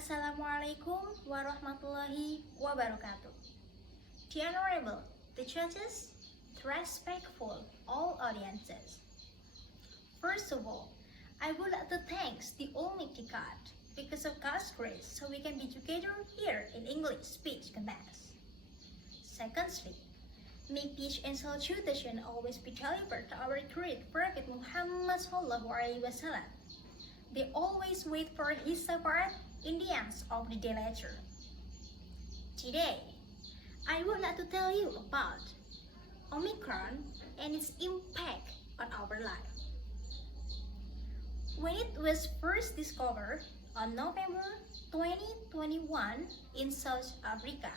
Assalamualaikum warahmatullahi wabarakatuh. The Honorable, the judges, the respectful all audiences. First of all, I would like to thank the Almighty God because of God's grace so we can be together here in English speech class. Secondly, may peace and salutation always be delivered to our great Prophet Muhammad sallallahu alaihi wasallam. They always wait for his support in the end of the day lecture. Today, I would like to tell you about Omicron and its impact on our life. When it was first discovered on November 2021 in South Africa,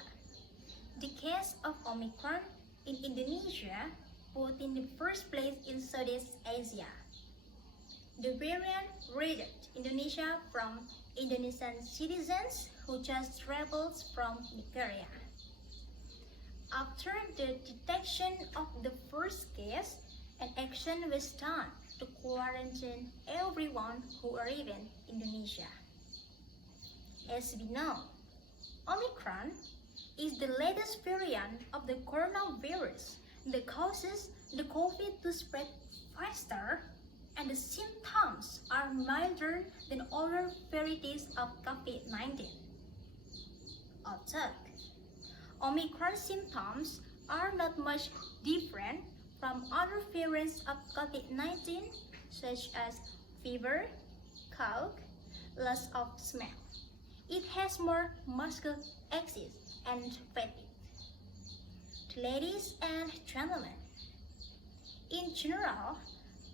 the case of Omicron in Indonesia put in the first place in Southeast Asia. The variant reached Indonesia from Indonesian citizens who just traveled from Nigeria. After the detection of the first case, an action was done to quarantine everyone who arrived in Indonesia. As we know, Omicron is the latest variant of the coronavirus that causes the COVID to spread faster, and the symptoms are milder than other varieties of COVID-19. Although Omicron symptoms are not much different from other variants of COVID-19, such as fever, cough, loss of smell. It has more muscle axis and fatigue. Ladies and gentlemen, in general,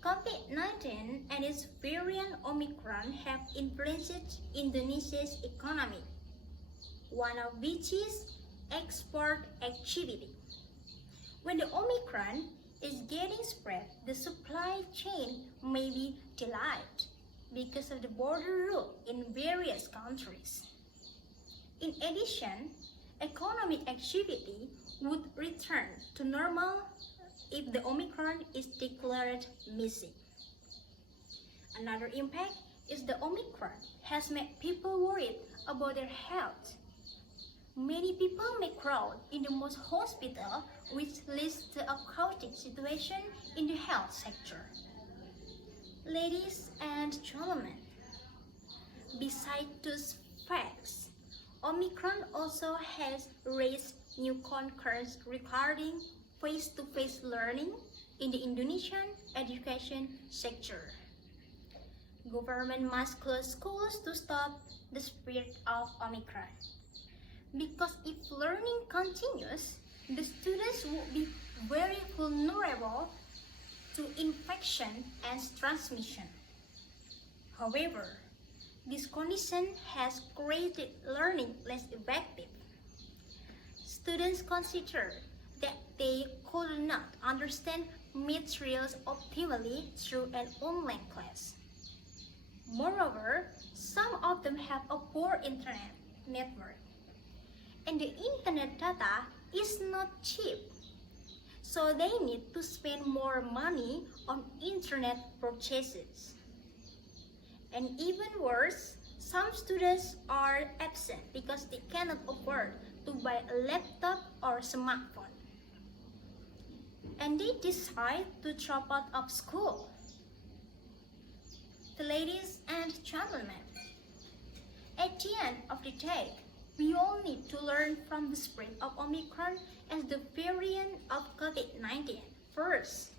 COVID-19 and its variant Omicron have influenced Indonesia's economy, one of which is export activity. When the Omicron is getting spread, the supply chain may be delayed because of the border rule in various countries. In addition, economic activity would return to normal if the Omicron is declared missing. Another impact is the Omicron has made people worried about their health. Many people may crowd in the most hospital, which leads to a chaotic situation in the health sector. Ladies and gentlemen, besides those facts, Omicron also has raised new concerns regarding face-to-face learning in the Indonesian education sector. Government must close schools to stop the spread of Omicron. Because if learning continues, the students will be very vulnerable to infection and transmission. However, this condition has created learning less effective. Students consider that they could not understand materials optimally through an online class. Moreover, some of them have a poor internet network, and the internet data is not cheap, so they need to spend more money on internet purchases. And even worse, some students are absent because they cannot afford to buy a laptop or smartphone, and they decide to drop out of school. Ladies and gentlemen, at the end of the day, we all need to learn from the spread of Omicron as the variant of COVID-19. First,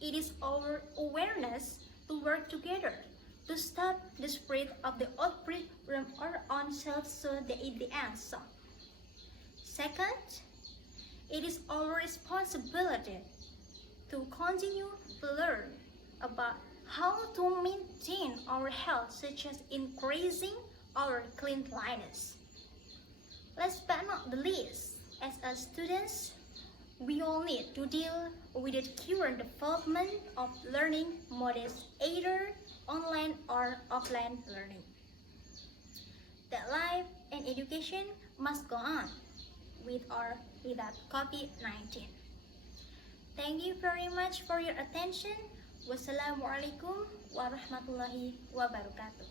it is our awareness to work together to stop the spread of the outbreak from our own selves so that it ends soon. Second, it is our responsibility to continue to learn about how to maintain our health, such as increasing our cleanliness. Last but not the least, as a students, we all need to deal with the current development of learning models, either online or offline learning. That life and education must go on with or without COVID-19. Thank you very much for your attention. Wassalamualaikum warahmatullahi wabarakatuh.